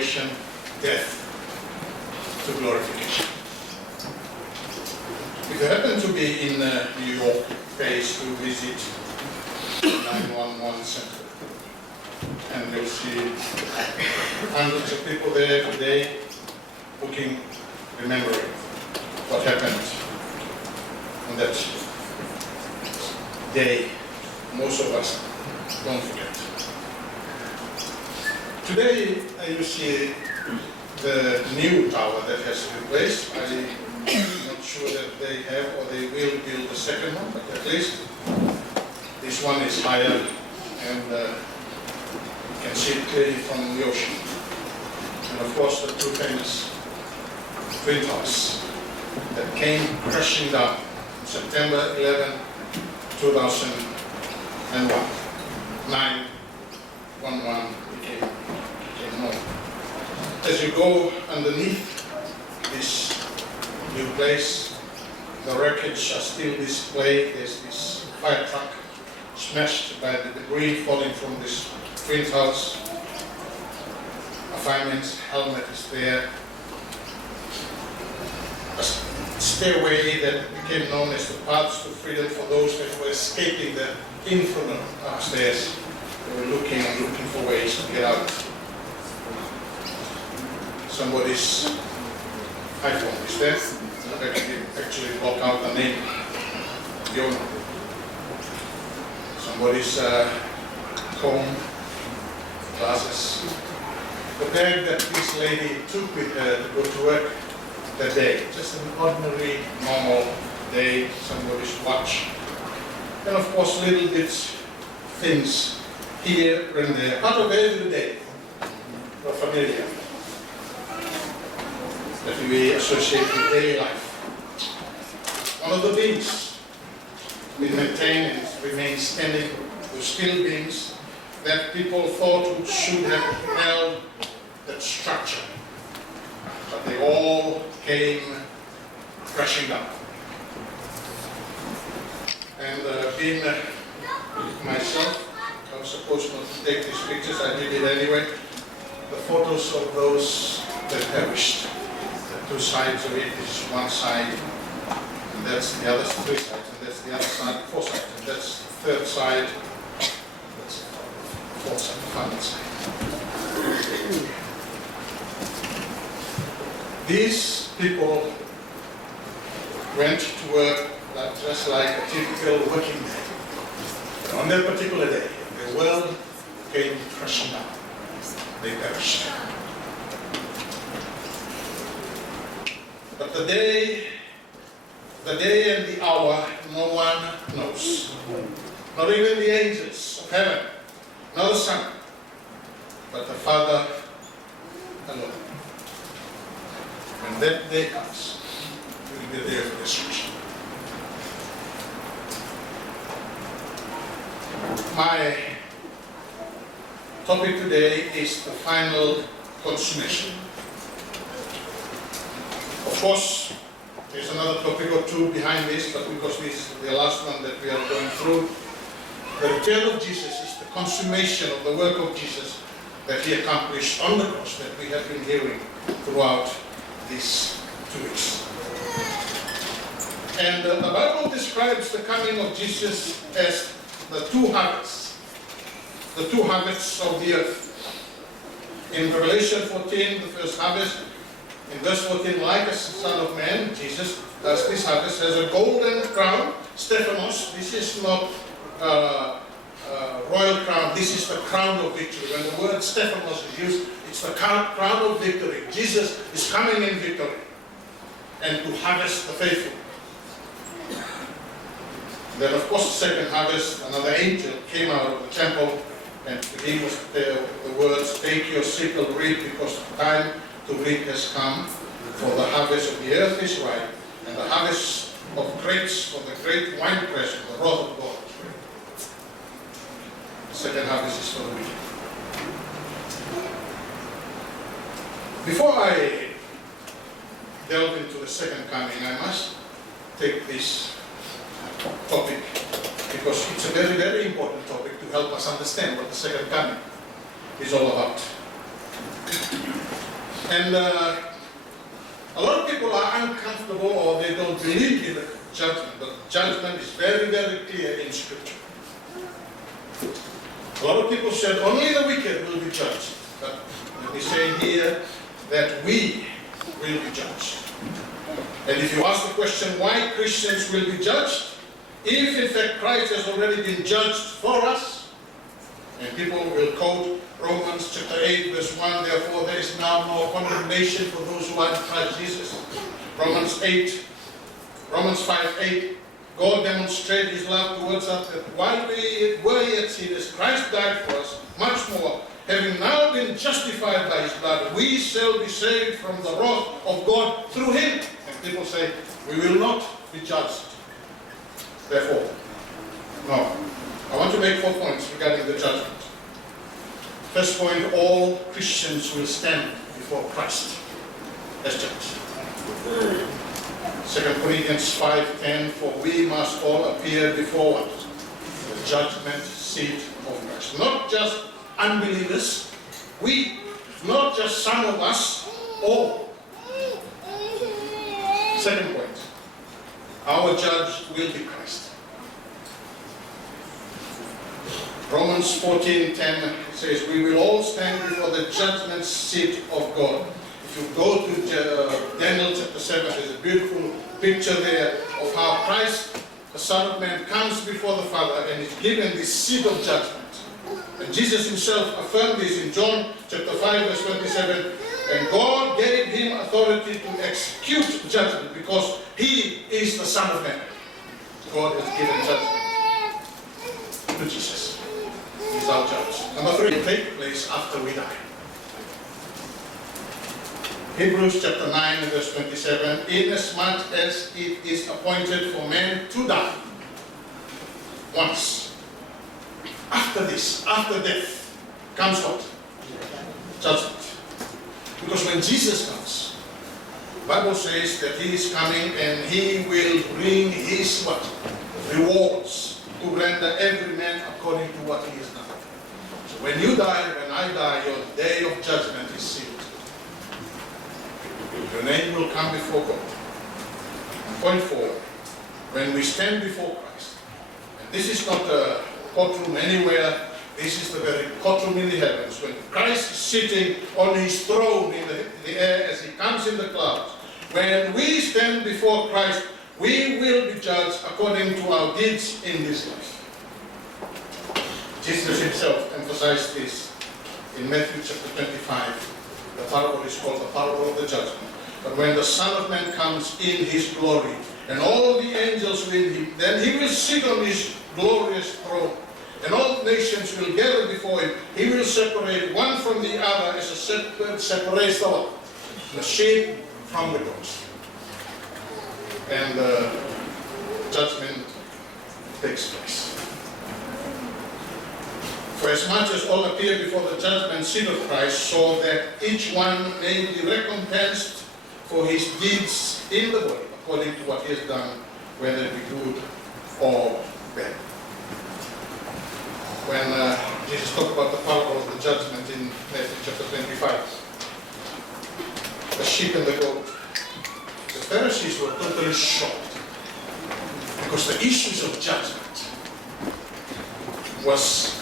resurrection, death to glorification. If you happen to be in New York, pays to visit 911 Center, and you'll see hundreds of people there today looking, remembering what happened on that day. Most of us don't forget. Today you see the new tower that has replaced. I'm not sure that they have or they will build the second one, but at least this one is higher and you can see it clearly from the ocean. And of course the two famous Twin Towers that came crashing down September 11, 2001. 911 became known. As you go underneath this new place, the wreckage are still displayed. There's this fire truck smashed by the debris falling from this Twin Towers. A fireman's helmet is there. A stairway that became known as the Paths to Freedom for those that were escaping the inferno upstairs. They were looking and looking for ways to get out. Somebody's iPhone is there. Actually block out the name, Yona. Somebody's comb, glasses. The bag that this lady took with her to go to work that day. Just an ordinary, normal day, somebody's watch. And of course little bits, things here and there, part of every day, or familiar, that we associate with daily life. One of the beams we maintain and remain standing, the steel beams that people thought should have held that structure, but they all came crashing down. And being myself, I was supposed not to take these pictures, I did it anyway. The photos of those that perished. The two sides of it is one side, and that's the other, three sides, and that's the other side, four sides, and that's the third side, that's the fourth side, the final side. These people went to work just like a typical working day. But on that particular day, the world came crashing down. They perished. But the day and the hour, no one knows. Not even the angels of heaven, not the Son, but the Father alone. When that day comes, it will be the day of destruction. My topic today is the final consummation. Of course, there's another topic or two behind this, but because this is the last one that we are going through, the return of Jesus is the consummation of the work of Jesus that he accomplished on the cross that we have been hearing throughout these 2 weeks. And the Bible describes the coming of Jesus as the two harvests of the earth. In Revelation 14, the first harvest, in verse 14, like a son of man, Jesus does this harvest, has a golden crown, Stephanos. This is not royal crown, this is the crown of victory. When the word Stephanos is used, it's the crown of victory. Jesus is coming in victory and to harvest the faithful. Then of course the second harvest, another angel came out of the temple, and to him was the words, take your sickle, reap, because the time to reap has come, for the harvest of the earth is ripe, and the harvest of grapes for the great winepress of the wrath of God is ready. The second harvest is for the wicked. Before I delve into the second coming, I must take this topic because it's a very, very important topic to help us understand what the second coming is all about. And a lot of people are uncomfortable or they don't believe in the judgment, but judgment is very, very clear in Scripture. A lot of people said only the wicked will be judged, but let me say here that we will be judged. And if you ask the question why Christians will be judged, if in fact Christ has already been judged for us, and people will quote Romans chapter 8 verse 1, therefore there is now no condemnation for those who are in Christ Jesus. Romans 5:8, God demonstrated his love towards us that while we were yet sinners, Christ died for us. Much more, having now been justified by his blood, we shall be saved from the wrath of God through him. And people say, we will not be judged. Therefore, no. I want to make 4 points regarding the judgment. First point, all Christians will stand before Christ as judge. 2 Corinthians 5:10, for we must all appear before what? The judgment seat of Christ. Not just unbelievers, we, not just some of us, all. Second point, our judge will be Christ. Romans 14:10 says, we will all stand before the judgment seat of God. If you go to Daniel chapter 7, there's a beautiful picture there of how Christ, the Son of Man, comes before the Father and is given this seat of judgment. And Jesus himself affirmed this in John chapter 5 verse 27, and God gave him authority to execute judgment because he is the Son of Man. God has given judgment to Jesus. He's our judge. Number 3, it will take place after we die. Hebrews chapter 9 verse 27, inasmuch as it is appointed for man to die once. After this, after death, comes what? Judgment. Because when Jesus comes, the Bible says that he is coming and he will bring his what? Rewards to render every man according to what he has done. So when you die, when I die, your day of judgment is sealed. Your name will come before God. Point 4, when we stand before Christ, and this is not a courtroom anywhere, this is the very courtroom in the heavens, when Christ is sitting on his throne in the air as he comes in the clouds. When we stand before Christ, we will be judged according to our deeds in this life. Jesus himself emphasized this in Matthew chapter 25. The parable is called the parable of the judgment. But when the Son of Man comes in his glory, and all the angels with him, then he will sit on his glorious throne, and all nations will gather before him. He will separate one from the other as a shepherd separates the sheep from the goats. And judgment takes place. For as much as all appear before the judgment seat of Christ, so that each one may be recompensed for his deeds in the body, according to what he has done, whether it be good or bad. When Jesus talked about the parable of the judgment in Matthew chapter 25, the sheep and the goat, the Pharisees were totally shocked because the issues of judgment was,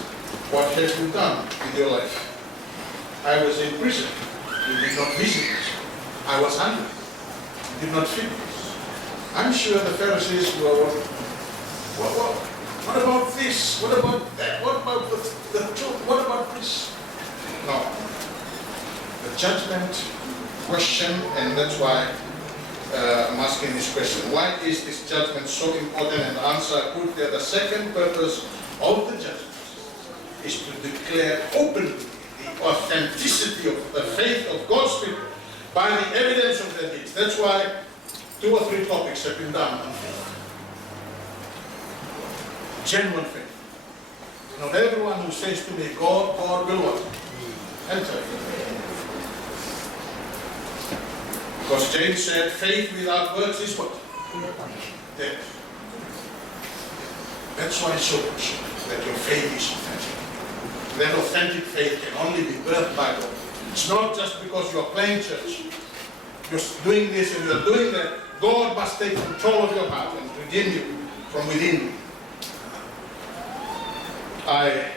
what have you done in your life? I was in prison. You did not visit me. I was hungry. You did not feed me. I'm sure the Pharisees were, what about this? What about that? What about the truth? What about this? No. The judgment question, and that's why I'm asking this question. Why is this judgment so important? And the answer I put there, the second purpose of the judgment is to declare openly the authenticity of the faith of God's people by the evidence of their deeds. That's why 2 or 3 topics have been done on faith. Genuine faith. Not everyone who says to me, God will what? Enter you. Because James said, faith without works is what? Dead. That's why it's so crucial that your faith is authentic. That authentic faith can only be birthed by God. It's not just because you are playing church. You're doing this and you're doing that. God must take control of your heart and redeem you from within. I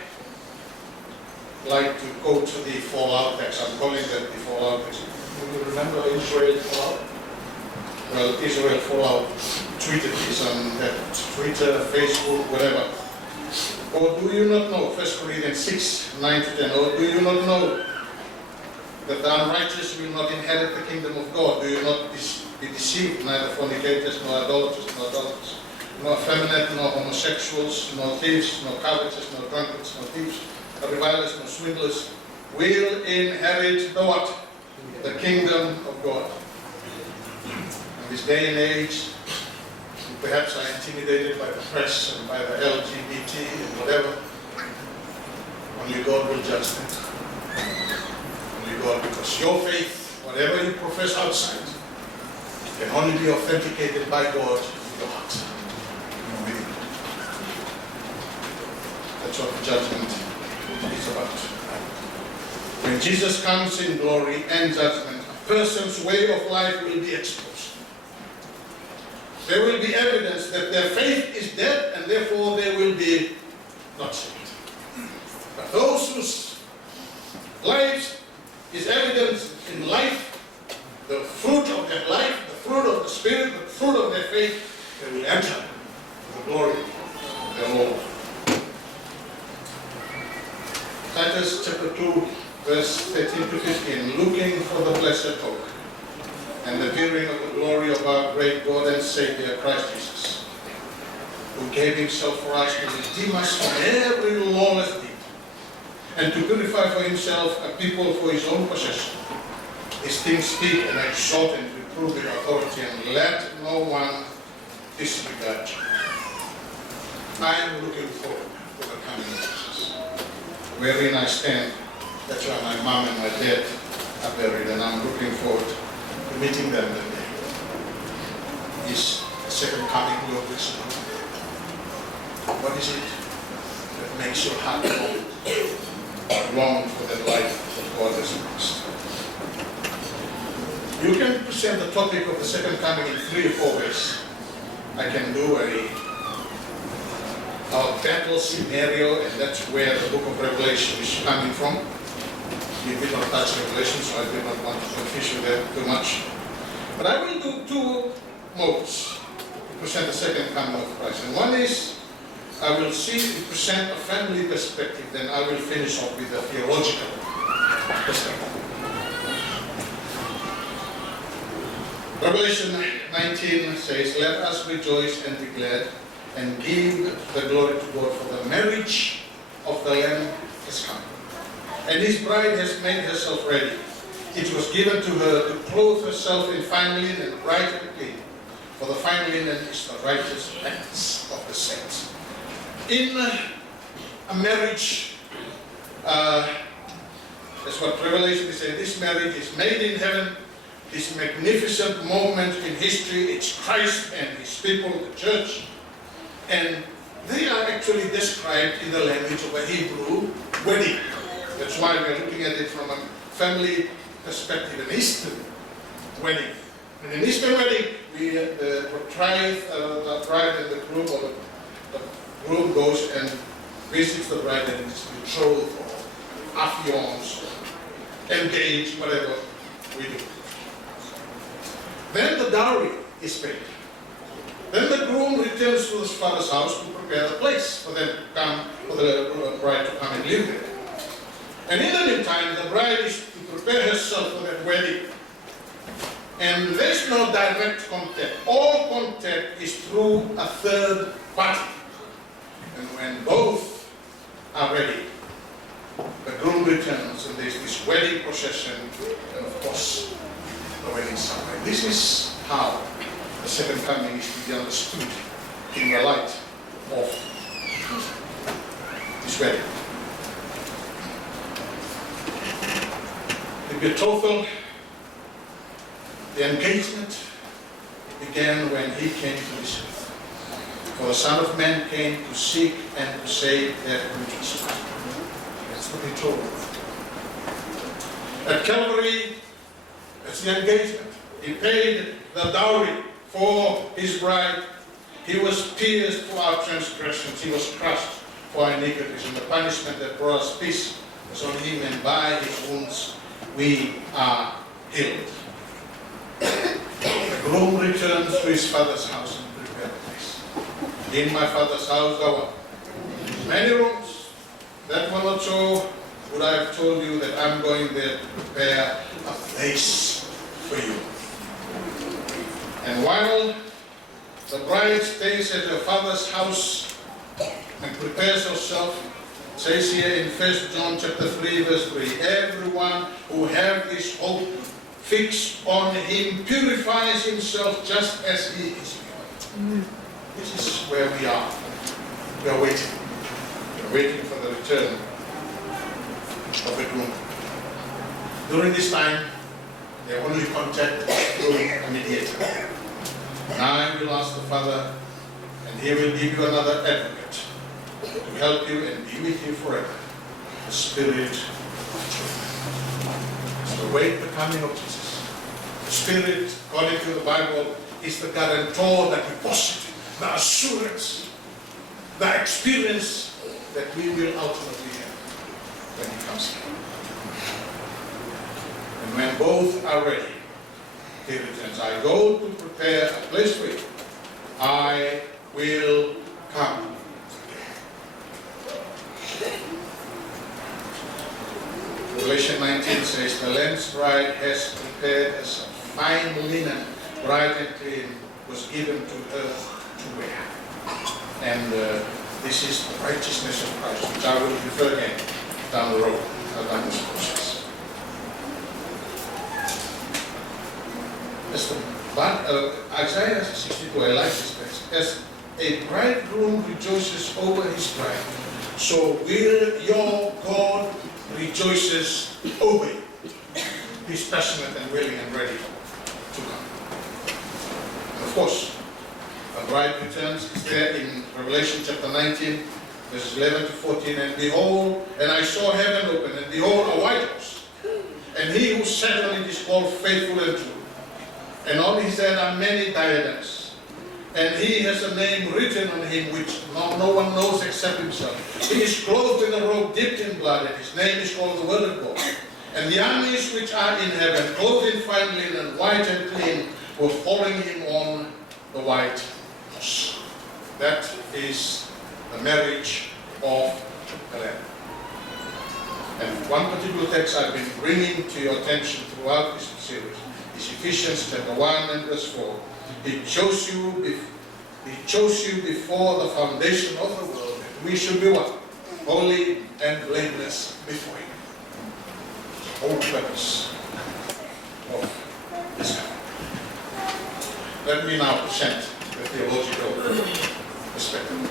like to quote the fallout text. I'm calling that the fallout text. Do you remember Israel fallout? Well, Israel fallout tweeted this on Twitter, Facebook, whatever. Or do you not know, 1 Corinthians 6, 9 to 10, or do you not know that the unrighteous will not inherit the kingdom of God? Do you not be deceived? Neither fornicators, nor idolaters, nor effeminate, nor homosexuals, nor thieves, nor covetous, nor drunkards, nor thieves, nor revilers, nor swindlers will inherit the what? The kingdom of God. In this day and age, we perhaps are intimidated by the press and by the LGBT and whatever. Only God will judge that. Only God, because your faith, whatever you profess outside, can only be authenticated by God in your heart. That's what the judgment is about. When Jesus comes in glory and judgment, a person's way of life will be exposed. There will be evidence that their faith is dead and therefore they will be not saved. But those whose lives is evident in life, the fruit of their life, the fruit of the Spirit, the fruit of their faith, they will enter the glory of their Lord. Titus chapter 2, verse 13 to 15, looking for the blessed hope and the appearing of the glory of our great God and Savior, Christ Jesus, who gave himself for us to redeem us from every lawless deed, and to purify for himself a people for his own possession. These things speak and exhort and reprove with authority, and let no one disregard you. I am looking forward to the coming of Jesus, wherein I stand. That's why my mom and my dad are buried, and I'm looking forward to meeting them that day. Is the second coming Lord this morning? What is it that makes your heart long for that life that God has promised? You can present the topic of the second coming in 3 or 4 ways. I can do a battle scenario, and that's where the book of Revelation is coming from. We did not touch Revelation, so I did not want to confuse you there too much. But I will do 2 modes to present the second coming of Christ. And one is, I will present a family perspective, then I will finish off with a theological perspective. Revelation 19 says, let us rejoice and be glad and give the glory to God, for the marriage of the Lamb has come. And his bride has made herself ready. It was given to her to clothe herself in fine linen, bright and clean. For the fine linen is the righteous acts of the saints. In a marriage, that's what Revelation is saying, this marriage is made in heaven. This magnificent moment in history, it's Christ and his people, the church. And they are actually described in the language of a Hebrew wedding. That's why we're looking at it from a family perspective, an Eastern wedding. In an Eastern wedding, the bride and the groom, or the groom goes and visits the bride and is betrothed, or affianced, or engaged, whatever we do. Then the dowry is paid. Then the groom returns to his father's house to prepare a place for them to come, for the bride to come and live there. And in the meantime, the bride is to prepare herself for that wedding. And there's no direct contact. All contact is through a third party. And when both are ready, the groom returns, and there's this wedding procession, and of course, the wedding supper. This is how the second coming is to be understood in the light of this wedding. The betrothal, the engagement, began when he came to this earth. For the Son of Man came to seek and to save that which was lost. That's the betrothal. At Calvary, that's the engagement. He paid the dowry for his bride. He was pierced for our transgressions. He was crushed for our iniquities. And the punishment that brought us peace was on him, and by his wounds we are healed. The groom returns to his father's house and prepares a place. In my father's house there were many rooms. That one or so would I have told you that I'm going there to prepare a place for you. And while the bride stays at her father's house and prepares herself, it says here in 1 John chapter 3 verse 3, everyone who have this hope fixed on him purifies himself just as he is pure. This is where we are. We are waiting. We are waiting for the return of the groom. During this time, they only contact through a mediator. And I will ask the Father, and he will give you another advocate to help you and be with you forever, the Spirit of truth. So await the coming of Jesus. The Spirit, according to the Bible, is the guarantor, the deposit, the assurance, the experience that we will ultimately have when he comes here. And when both are ready, he returns. I go to prepare a place for you. I will come. Revelation 19 says, the Lamb's bride has prepared as fine linen, bright and clean, was given to her to wear. And this is the righteousness of Christ, which I will refer again down the road, down this process. Isaiah 62, I like this place. As a bridegroom rejoices over his bride, so will your God rejoices over you. He's passionate and willing and ready to come. And of course, a bride returns. It's there in Revelation chapter 19, verses 11 to 14. And behold, and I saw heaven open, and behold, a white horse. And he who sat on it is called Faithful and True. And on his head are many diadems. And he has a name written on him which no one knows except himself. He is clothed in a robe dipped in blood, and his name is called the Word of God. And the armies which are in heaven, clothed in fine linen, white and clean, were following him on the white horse. That is the marriage of the Lamb. And one particular text I've been bringing to your attention throughout this series is Ephesians chapter 1 and verse 4. He chose you before the foundation of the world, that we should be what? Holy and blameless before him. The whole purpose of this coming. Let me now present the theological perspective.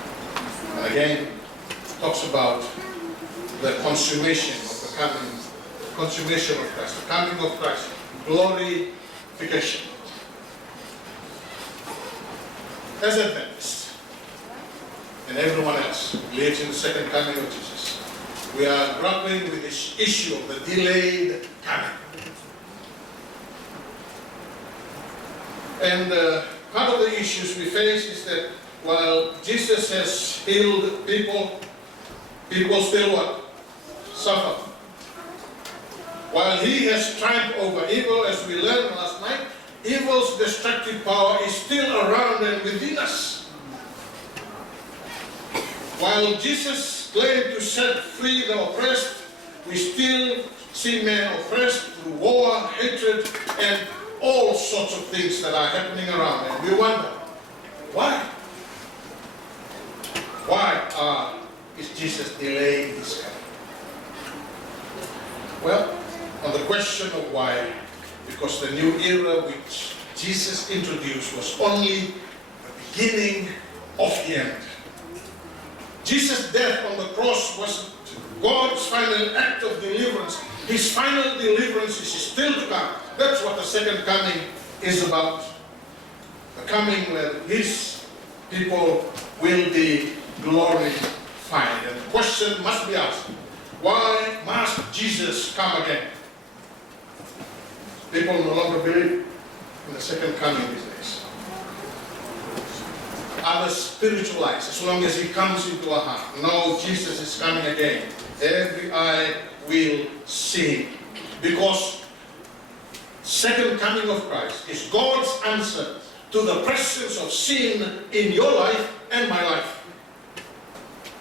And again, talks about the consummation of the coming, consummation of Christ, the coming of Christ, glorification. As Adventists and everyone else who believes in the second coming of Jesus, we are grappling with this issue of the delayed coming. And part of the issues we face is that while Jesus has healed people, people still what? Suffer. While he has triumphed over evil, as we learned last night, evil's destructive power is still around and within us. While Jesus claimed to set free the oppressed, we still see men oppressed through war, hatred, and all sorts of things that are happening around. And we wonder, why? Why is Jesus delaying his coming? Well, on the question of why, because the new era which Jesus introduced was only the beginning of the end. Jesus' death on the cross was God's final act of deliverance. His final deliverance is still to come. That's what the second coming is about. The coming where his people will be glorified. And the question must be asked, why must Jesus come again? People no longer believe in the second coming these days. Others spiritualize as long as he comes into our heart. No, Jesus is coming again. Every eye will see him. Because second coming of Christ is God's answer to the presence of sin in your life and my life.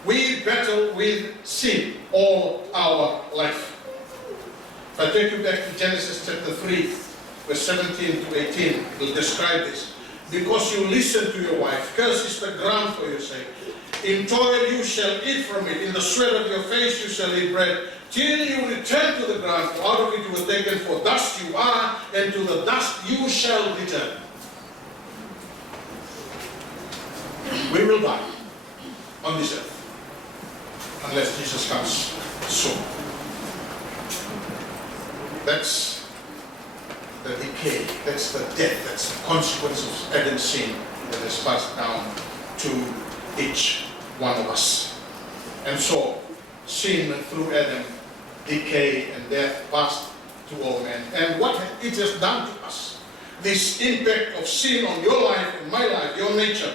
We battle with sin all our life. If I take you back to Genesis chapter 3, verse 17 to 18, it will describe this. Because you listen to your wife, curse is the ground for your sake. In toil you shall eat from it, in the sweat of your face you shall eat bread, till you return to the ground, for out of it you were taken, for dust you are, and to the dust you shall return. We will die on this earth, unless Jesus comes soon. That's the decay, that's the death, that's the consequence of Adam's sin that has passed down to each one of us. And so, sin through Adam, decay and death passed to all men. And what it has done to us, this impact of sin on your life and my life, your nature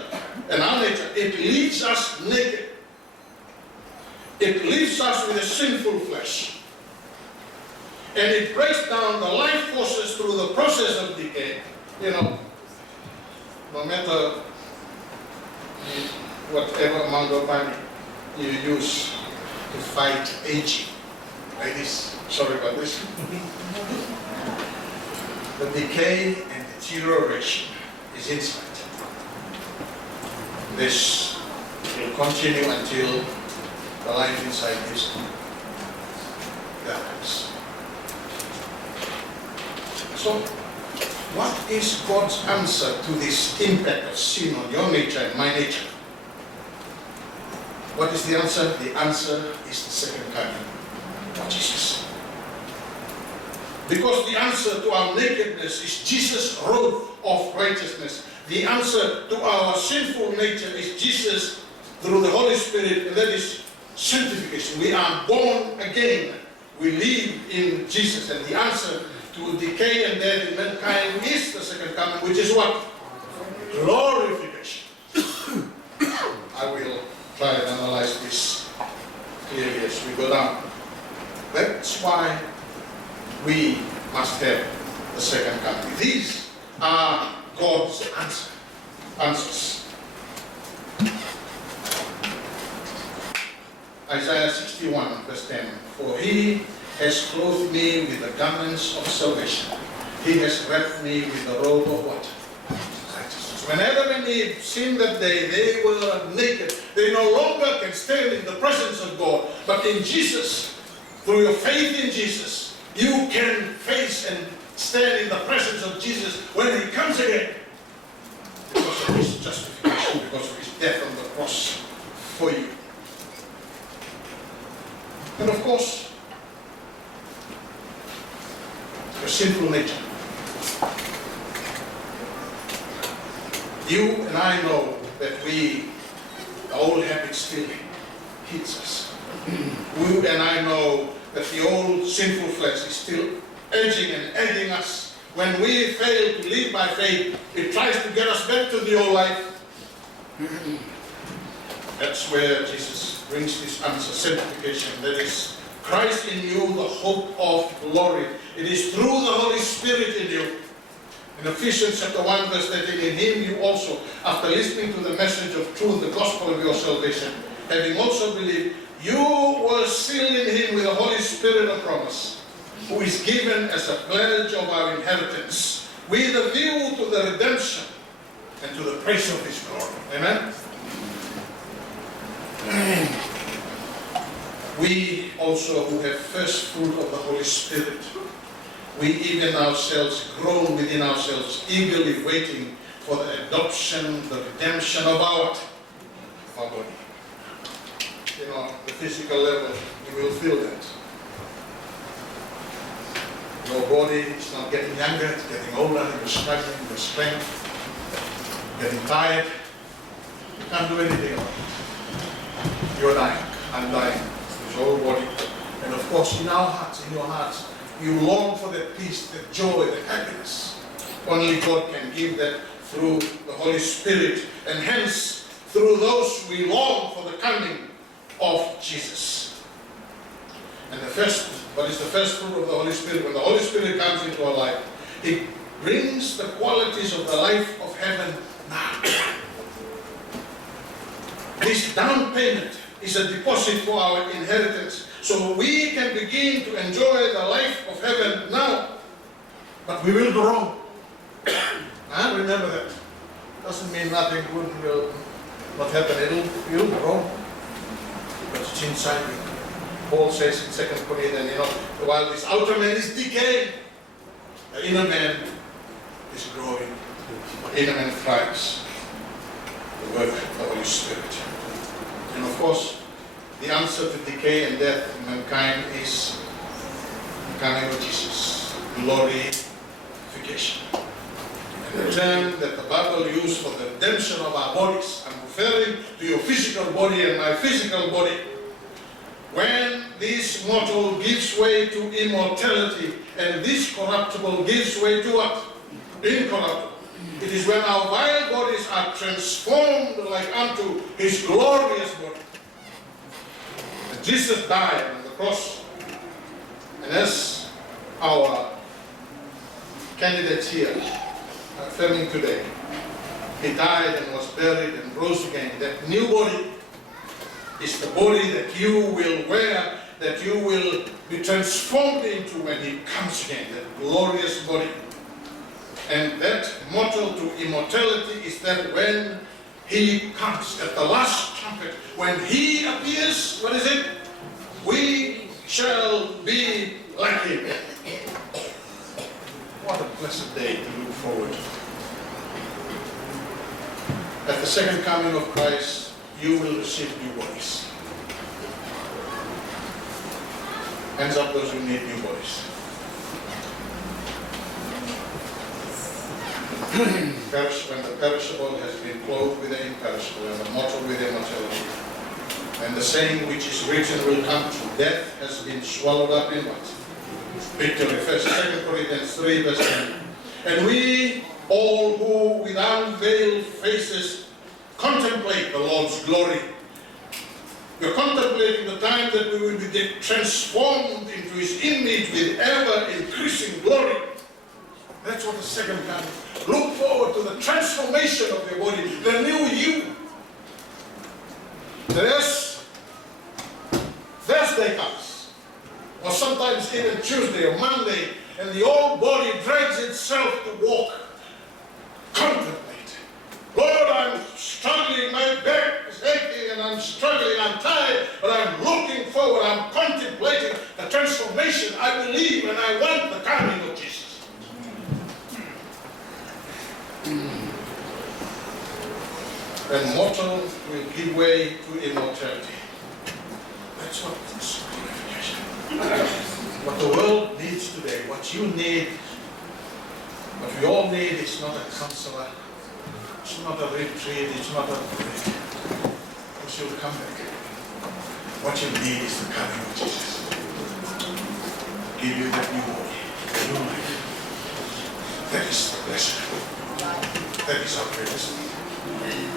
and our nature, it leaves us naked. It leaves us with a sinful flesh. And it breaks down the life forces through the process of decay. You know, no matter whatever amount of money you use to fight aging, like this, sorry about this. The decay and deterioration is inside. This will continue until the life inside is darkens. So, what is God's answer to this impact of sin on your nature and my nature? What is the answer? The answer is the second coming of Jesus. Because the answer to our nakedness is Jesus' robe of righteousness. The answer to our sinful nature is Jesus through the Holy Spirit, and that is sanctification. We are born again. We live in Jesus, and the answer to decay and death in mankind is the second coming, which is what? Glorification. I will try and analyze this clearly as we go down. That's why we must have the second coming. These are God's answers. Isaiah 61, verse 10. For he has clothed me with the garments of salvation. He has wrapped me with the robe of what? Righteousness. When Adam and Eve sinned that day, they were naked. They no longer can stand in the presence of God. But in Jesus, through your faith in Jesus, you can face and stand in the presence of Jesus when he comes again. Because of his justification, because of his death on the cross for you. And of course, your sinful nature. You and I know that the old habit still hits us. You and I know that the old sinful flesh is still urging and urging us. When we fail to live by faith, it tries to get us back to the old life. That's where Jesus brings this answer, sanctification. That is Christ in you, the hope of glory. It is through the Holy Spirit in you. In Ephesians chapter 1, verse 13, in him you also, after listening to the message of truth, the gospel of your salvation, having also believed, you were sealed in him with the Holy Spirit of promise, who is given as a pledge of our inheritance, with a view to the redemption and to the praise of his glory. Amen? We also who have first fruit of the Holy Spirit, we even ourselves groan within ourselves, eagerly waiting for the adoption, the redemption of our body. You know, the physical level, you will feel that. Your body is not getting younger, it's getting older, you're struggling with strength, getting tired. You can't do anything about it. You're dying, I'm dying, this whole body. And of course, in our hearts, in your hearts, You long for that peace, that joy, that happiness. Only God can give that through the Holy Spirit, and hence through those we long for the coming of Jesus. And what is the first fruit of the Holy Spirit? When the Holy Spirit comes into our life, it brings the qualities of the life of heaven now. This down payment is a deposit for our inheritance, so we can begin to enjoy the life of heaven now. But we will go wrong. Remember that. Doesn't mean nothing good will not happen. It'll go wrong. But it's inside you. Paul says in 2 Corinthians, while this outer man is decaying, the inner man is growing. The inner man thrives. The work of the Holy Spirit. And of course, the answer to decay and death in mankind is the coming of Jesus. Glorification. And the term that the Bible used for the redemption of our bodies, I'm referring to your physical body and my physical body. When this mortal gives way to immortality and this corruptible gives way to what? Incorruptible. It is when our vile bodies are transformed like unto his glorious body. And Jesus died on the cross. And as our candidates here are affirming today, he died and was buried and rose again. That new body is the body that you will wear, that you will be transformed into when he comes again, that glorious body. And that mortal to immortality is that when he comes, at the last trumpet, when he appears, what is it? We shall be like him. What a blessed day to look forward to. At the second coming of Christ, you will receive new bodies. Hands up those who need new bodies. When the perishable has been clothed with the imperishable, and the mortal with immortality, and the saying which is written will come true, death has been swallowed up in what? Victory. 2 Corinthians 3 verse 10. And we all who with unveiled faces contemplate the Lord's glory. We're contemplating the time that we will be transformed into his image with ever increasing glory. That's what the second coming. Look forward to the transformation of your body, the new you. There's Thursday comes, or sometimes even Tuesday or Monday, and the old body drags itself to walk. Contemplate. Lord, I'm struggling, my back is aching, and I'm struggling, I'm tired, but I'm looking forward, I'm contemplating the transformation I believe, and I want the coming of Jesus. And mortal will give way to immortality. That's what it's glorification. What the world needs today, what you need, what we all need is not a counselor, it's not a retreat, it's not a break. Because you'll come back. What you need is the coming of Jesus. Give you that new body, new life. That is the blessing. That is our greatest need.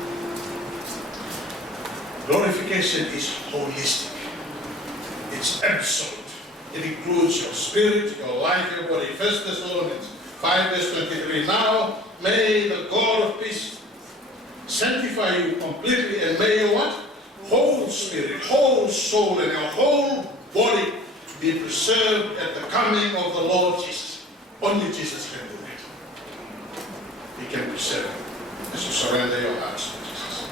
Glorification is holistic. It's absolute. It includes your spirit, your life, your body. 1 Thessalonians 5 verse 23. Now may the God of peace sanctify you completely, and may your what? Whole spirit, whole soul, and your whole body be preserved at the coming of the Lord Jesus. Only Jesus can do that. He can preserve you as you surrender your hearts to Jesus.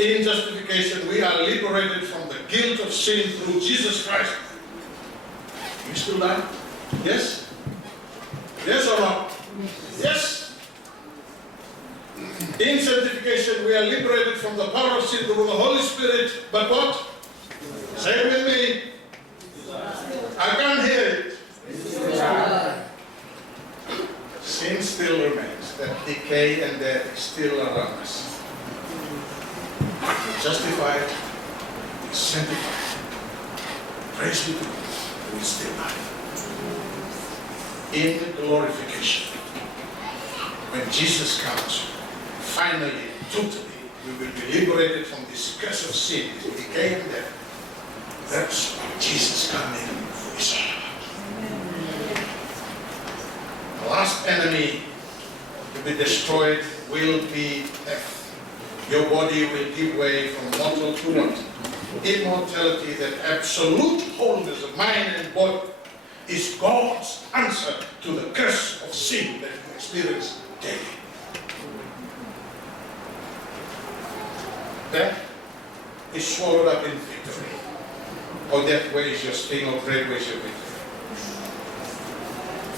In justification, we are liberated from the guilt of sin through Jesus Christ. You still die? Yes? Yes or no? Yes. In sanctification, we are liberated from the power of sin through the Holy Spirit. But what? Say it with me. I can't hear it. Sin still remains. That decay and death is still around us. We're justified, we're sanctified. Praise be to God. We still alive. in glorification, when Jesus comes, finally, totally, we will be liberated from this curse of sin, this decay and death. That's what Jesus coming is all about. The last enemy to be destroyed will be death. Your body will give way from mortal to what? Immortality. That absolute wholeness of mind and body is God's answer to the curse of sin that you experience daily. Death is swallowed up in victory. Or death weighs your sting, or bread weighs your victory.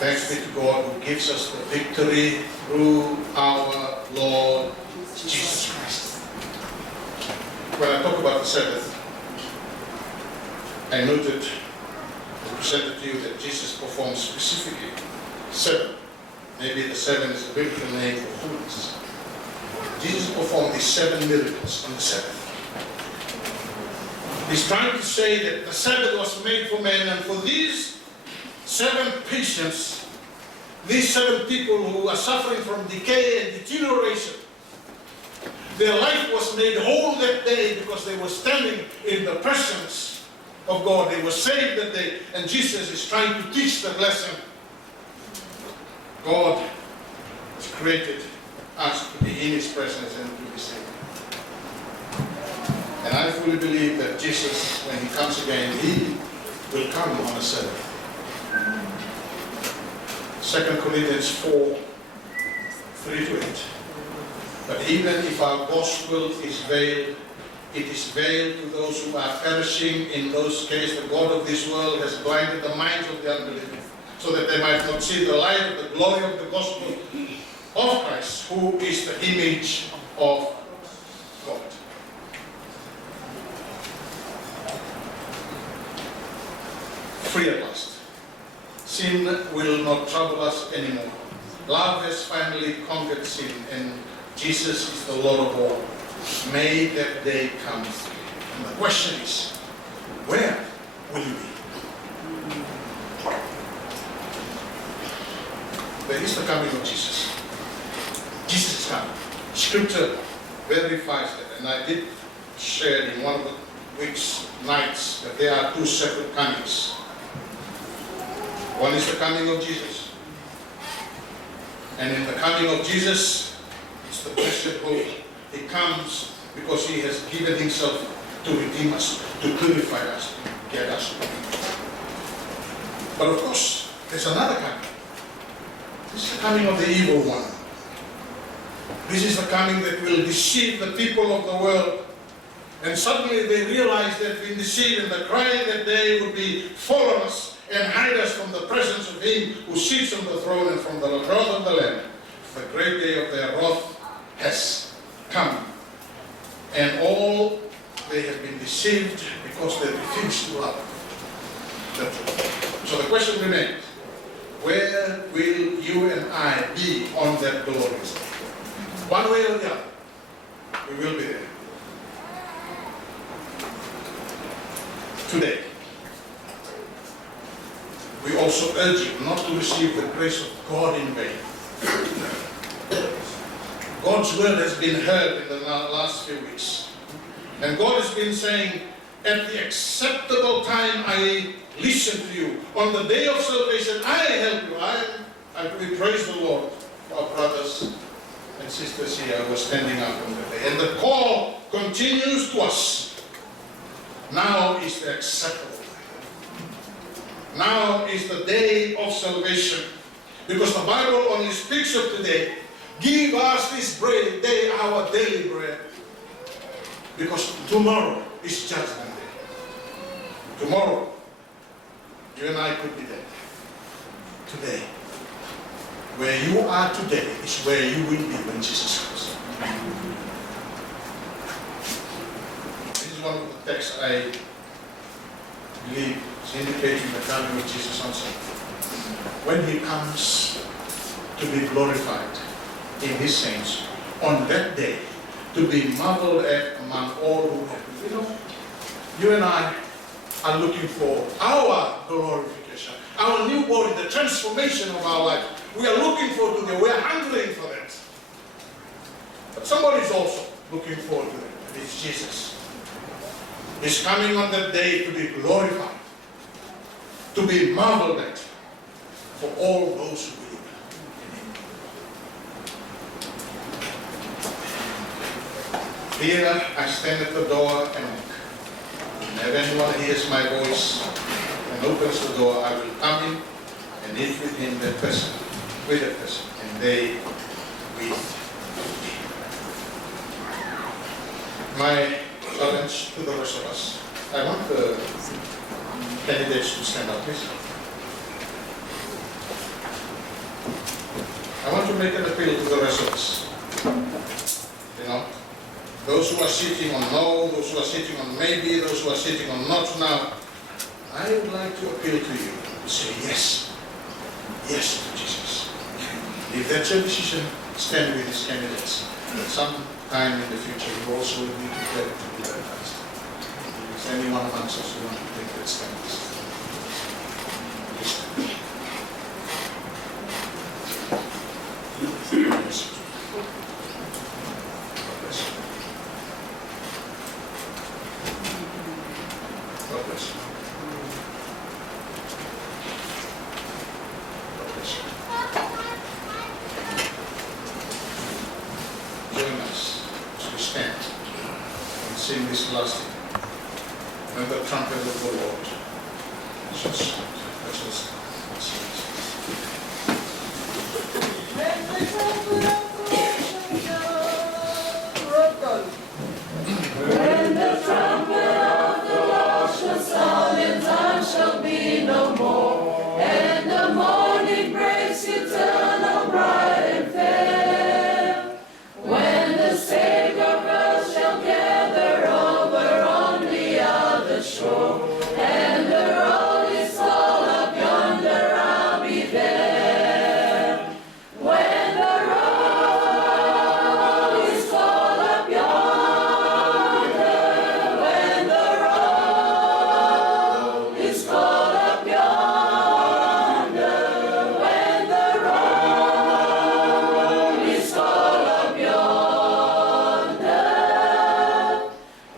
Thanks be to God who gives us the victory through our Lord Jesus Christ. When I talk about the Sabbath, I noted, I presented to you that Jesus performed specifically 7. Maybe the 7 is a biblical name for holiness. Jesus performed these 7 miracles on the Sabbath. He's trying to say that the Sabbath was made for men, and for these 7 patients, these 7 people who are suffering from decay and deterioration, their life was made whole that day because they were standing in the presence of God. They were saved that day, and Jesus is trying to teach that lesson. God has created us to be in His presence and to be saved. And I fully believe that Jesus, when He comes again, He will come on a Sabbath. 2 Corinthians 4, 3-8. But even if our gospel is veiled, it is veiled to those who are perishing. In those cases, the God of this world has blinded the minds of the unbelievers, so that they might not see the light of the glory of the gospel of Christ, who is the image of God. Free at last. Sin will not trouble us anymore. Love has finally conquered sin, and Jesus is the Lord of all. May that day come. And the question is, where will you be? There is the coming of Jesus. Jesus is coming. Scripture verifies that, and I did share in one of the week's nights that there are 2 separate comings. One is the coming of Jesus, and in the coming of Jesus, it's the blessed hope. He comes because He has given Himself to redeem us, to purify us, to get us. But of course, there's another coming. This is the coming of the evil one. This is the coming that will deceive the people of the world. And suddenly they realize they've been deceived, and the crying that day will be fall on us and hide us from the presence of Him who sits on the throne and from the wrath of the Lamb. The great day of their wrath has come. And all they have been deceived because they refused to love the truth. So the question remains, where will you and I be on that glorious day? One way or the other, we will be there. Today, we also urge you not to receive the grace of God in vain. God's word has been heard in the last few weeks. And God has been saying, at the acceptable time I listen to you. On the day of salvation, I help you. We praise the Lord for our brothers and sisters here who are standing up on the day. And the call continues to us. Now is the acceptable time. Now is the day of salvation. Because the Bible only speaks of today. Give us this day our daily bread. Because tomorrow is judgment day. Tomorrow, you and I could be dead. Today, where you are today is where you will be when Jesus comes. This is one of the texts I believe is indicating the coming of Jesus on Sunday. When He comes to be glorified in His saints, on that day, to be marveled at among all who have. You and I are looking for our glorification, our new body, the transformation of our life. We are looking forward to that. We are hungering for that. But somebody is also looking forward to that. And it's Jesus. He's coming on that day to be glorified, to be marveled at for all those who believe in Him. Here I stand at the door and knock. And if anyone hears my voice and opens the door, I will come in and eat with him, with that person, and they with me. My challenge to the rest of us. I want the candidates to stand up, please. I want to make an appeal to the rest of us. You know, those who are sitting on no, those who are sitting on maybe, those who are sitting on not now. I would like to appeal to you to say yes. Yes to Jesus. If that's your decision, stand with these candidates. At some time in the future, you also will need to pray to be baptized. If there's anyone amongst us who want to take that stand, please stand. God bless you. God bless you. Join us as we stand and sing this last hymn. When the trumpet of the Lord shall sound. Let's all stand. When the trumpet of the Lord shall sound, and time shall be no more, and the morning breaks eternal, bright and fair. When the Savior earth shall gather over on the other shore, and the roll is called up yonder, I'll be there. When the roll is called up yonder, when the roll is called up yonder, when the roll is called up yonder,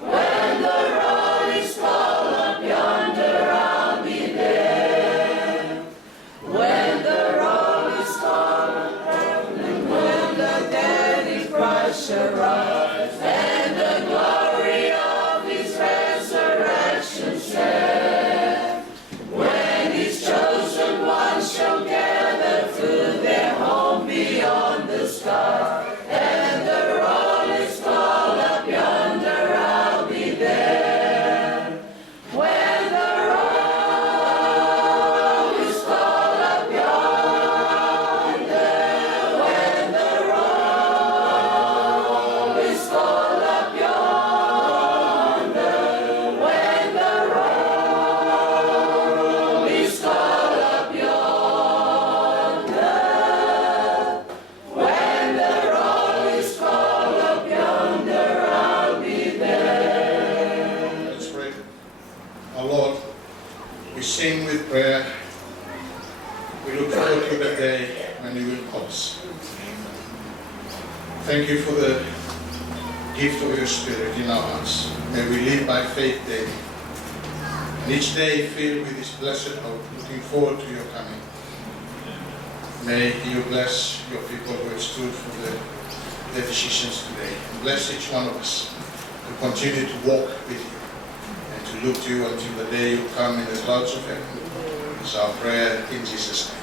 when the roll is called up yonder, I'll be there. When the roll is called up yonder, when the dead in Christ shall rise, and the glory of His resurrection share. When His chosen ones shall gather to their home beyond the sky, and the roll is called up yonder, I'll be there. When the roll is called up yonder, when the roll is called up yonder, when the roll is called up yonder, when the roll is called up yonder, I'll be there. Let's pray. Our Lord, we sing with prayer. We look forward to the day when you will call us. Thank you for the gift of your Spirit in our hearts. May we live by faith daily. And each day filled with this blessed hope, looking forward to your coming. May you bless your people who have stood for their decisions today. And bless each one of us to continue to walk with you and to look to you until the day you come in the clouds of heaven. It's our prayer in Jesus' name.